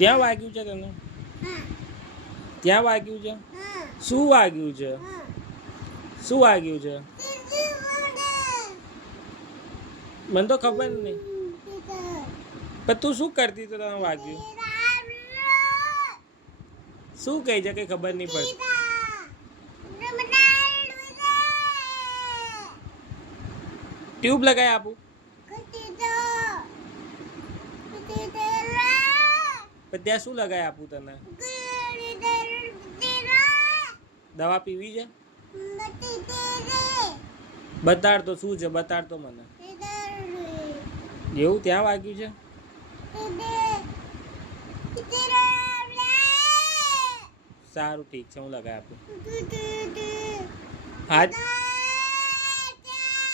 ત્યાં વાગ્યું છે તને? ત્યાં વાગ્યું છે? શું વાગ્યું છે? શું વાગ્યું છે? મને તો ખબર નહીં. પણ તું શું કરતી તો તને વાગ્યું? શું કહે છે કઈ ખબર નહીં પડતી. ટ્યુબ લગાવી આપું? પણ ત્યાં શું લગાવી આપું તને? દવા પીવી છે? બતાડ તો શું છે, બતાડ તો મને. એવું ત્યાં વાગ્યું છે? સારું ઠીક છે, હું લગાવી આપું. હાથ